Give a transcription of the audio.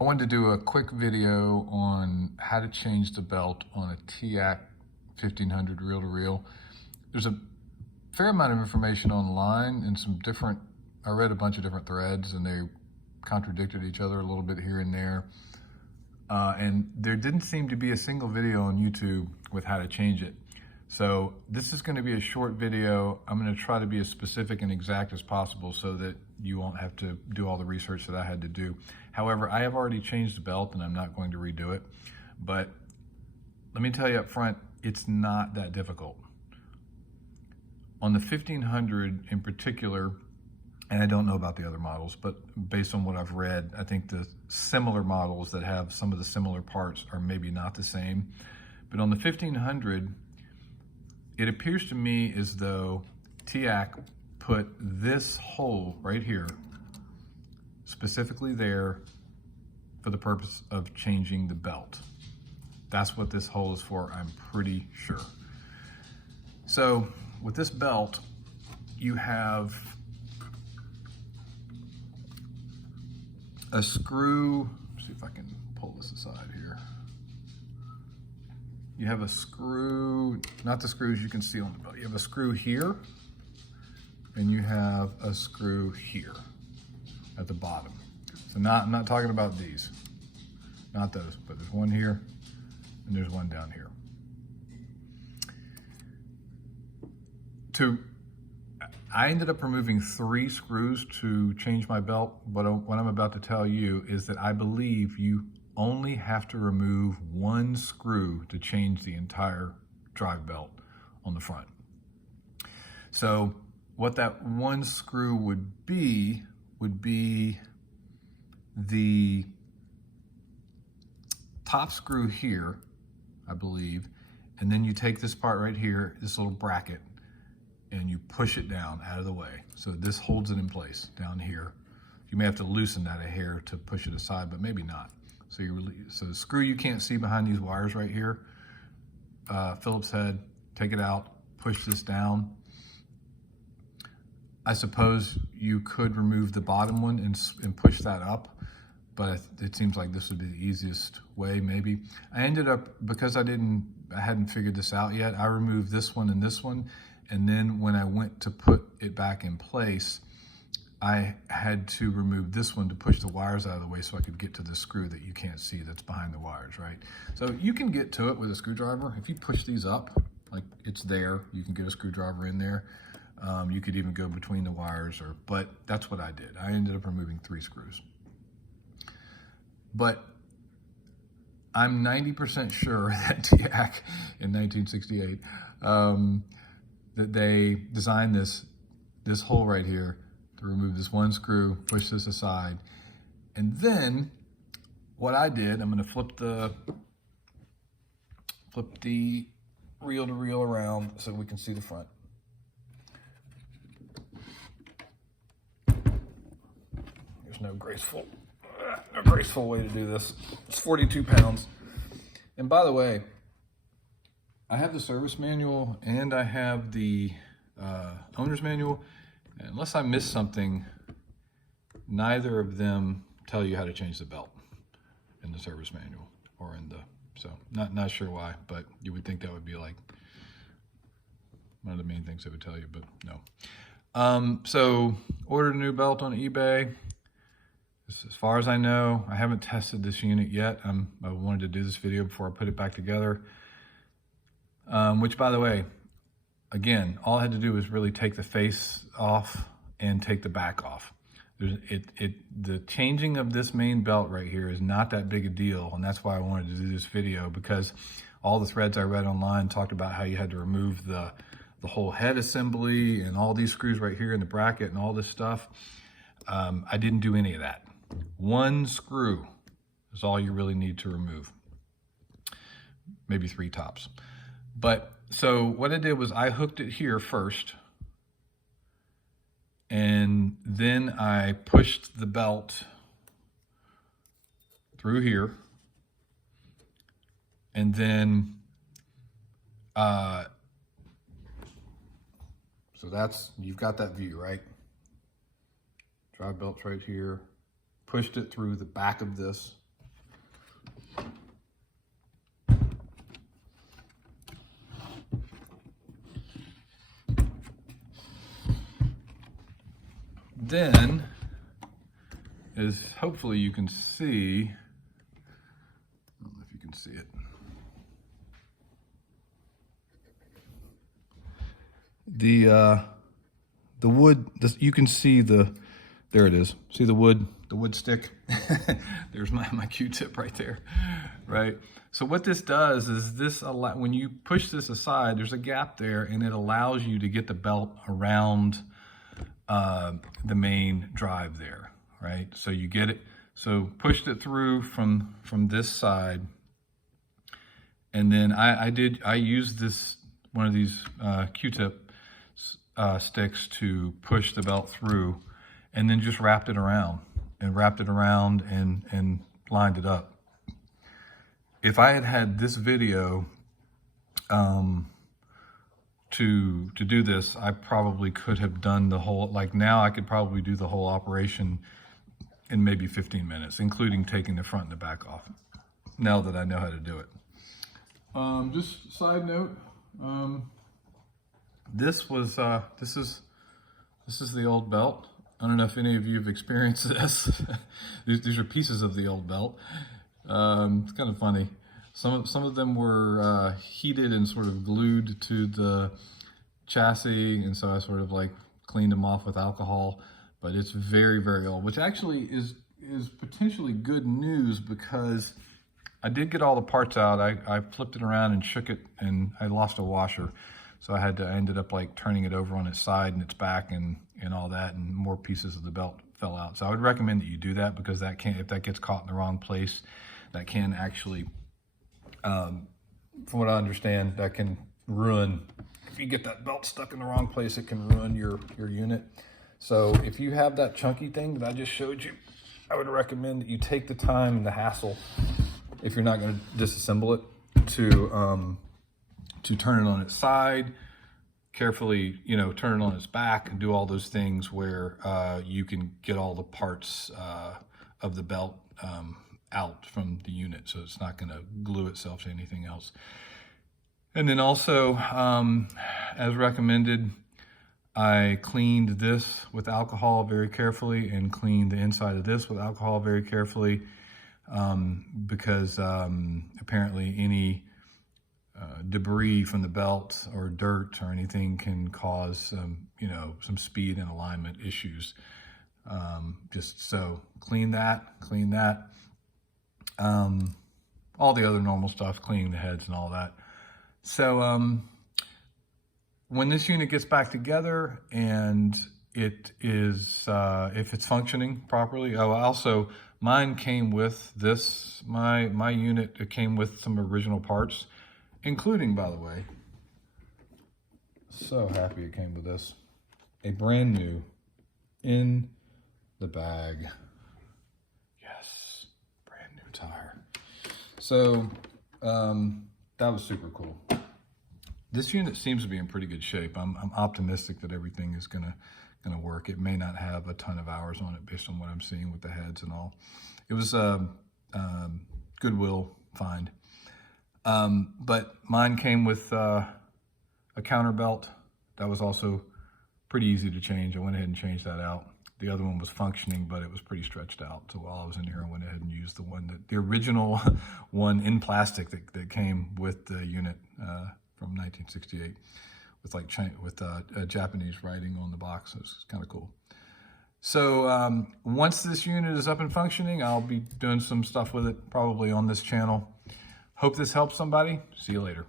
I wanted to do a quick video on how to change the belt on a Teac 1500 reel-to-reel. There's a fair amount of information online and I read a bunch of different threads and they contradicted each other a little bit here and there. And there didn't seem to be a single video on YouTube with how to change it. So this is going to be a short video. I'm going to try to be as specific and exact as possible so that you won't have to do all the research that I had to do. However, I have already changed the belt and I'm not going to redo it. But let me tell you up front, it's not that difficult. On the 1500 in particular, and I don't know about the other models, but based on what I've read, I think the similar models that have some of the similar parts are maybe not the same. But on the 1500, it appears to me as though Teac put this hole right here, specifically there, for the purpose of changing the belt. That's what this hole is for, I'm pretty sure. So with this belt, you have a screw. Let's see if I can pull this aside here. You have a screw, not the screws you can see on the belt. You have a screw here, and you have a screw here at the bottom. So I'm not talking about these, not those, but there's one here, and there's one down here. I ended up removing 3 screws to change my belt, but what I'm about to tell you is that I believe you only have to remove 1 screw to change the entire drive belt on the front. So what that 1 screw would be the top screw here, I believe, and then you take this part right here, this little bracket, and you push it down out of the way. So this holds it in place down here. You may have to loosen that a hair to push it aside, but maybe not. So the screw you can't see behind these wires right here, Phillips head, take it out, push this down. I suppose you could remove the bottom one and push that up, but it seems like this would be the easiest way, maybe. I ended up, because I hadn't figured this out yet, I removed this one, and then when I went to put it back in place, I had to remove this one to push the wires out of the way so I could get to the screw that you can't see that's behind the wires, right? So you can get to it with a screwdriver. If you push these up, like it's there, you can get a screwdriver in there. You could even go between the wires, but that's what I did. I ended up removing 3 screws. But I'm 90% sure that Teac in 1968, that they designed this hole right here to remove this 1 screw, push this aside. And then what I did, I'm gonna flip the reel-to-reel around so we can see the front. There's no graceful way to do this. It's 42 pounds. And by the way, I have the service manual and I have the owner's manual. Unless I missed something, neither of them tell you how to change the belt in the service manual or so not sure why, but you would think that would be like one of the main things they would tell you, but no. So ordered a new belt on eBay. As far as I know, I haven't tested this unit yet. I wanted to do this video before I put it back together. Which, by the way, again, all I had to do was really take the face off and take the back off. The changing of this main belt right here is not that big a deal, and that's why I wanted to do this video, because all the threads I read online talked about how you had to remove the whole head assembly and all these screws right here in the bracket and all this stuff. I didn't do any of that. 1 screw is all you really need to remove. Maybe 3 tops. But so what I did was I hooked it here first, and then I pushed the belt through here, and then so you've got that view, right? Drive belt's right here. Pushed it through the back of this then, as hopefully you can see, I don't know if you can see it. The wood, you can see there it is. See the wood stick? There's my Q-tip right there, right? So what this does is when you push this aside, there's a gap there, and it allows you to get the belt around the main drive there, right? So you get it, so pushed it through from this side, and then I used one of these Q-tip sticks to push the belt through, and then just wrapped it around and lined it up. If I had had this video to do this, I probably could have done the whole, like now I could probably do the whole operation in maybe 15 minutes, including taking the front and the back off, now that I know how to do it. Just side note, this is the old belt. I don't know if any of you have experienced this. These are pieces of the old belt. It's kind of funny. Some of them were heated and sort of glued to the chassis, and so I sort of like cleaned them off with alcohol. But it's very, very old, which actually is potentially good news, because I did get all the parts out. I flipped it around and shook it, and I lost a washer. So I ended up like turning it over on its side and its back and all that, and more pieces of the belt fell out. So I would recommend that you do that, because if that gets caught in the wrong place, that can actually, from what I understand, that can ruin, if you get that belt stuck in the wrong place, it can ruin your unit. So if you have that chunky thing that I just showed you, I would recommend that you take the time and the hassle, if you're not going to disassemble it, to turn it on its side, carefully, turn it on its back, and do all those things where you can get all the parts of the belt out from the unit, so it's not going to glue itself to anything else. And then also, as recommended, I cleaned this with alcohol very carefully, and cleaned the inside of this with alcohol very carefully, because apparently any debris from the belt or dirt or anything can cause some speed and alignment issues. Just so clean that. All the other normal stuff, cleaning the heads and all that. So when this unit gets back together and it is, if it's functioning properly, also mine came with this, my unit, it came with some original parts, including, by the way, so happy it came with this, a brand new in the bag. Yes, brand new tire. So that was super cool. This unit seems to be in pretty good shape. I'm optimistic that everything is gonna work. It may not have a ton of hours on it based on what I'm seeing with the heads and all. It was a Goodwill find. But mine came with a counter belt. That was also pretty easy to change. I went ahead and changed that out. The other one was functioning, but it was pretty stretched out. So while I was in here, I went ahead and used the original one in plastic that came with the unit from 1968 with Japanese writing on the box. It was kind of cool. So once this unit is up and functioning, I'll be doing some stuff with it, probably on this channel. Hope this helps somebody. See you later.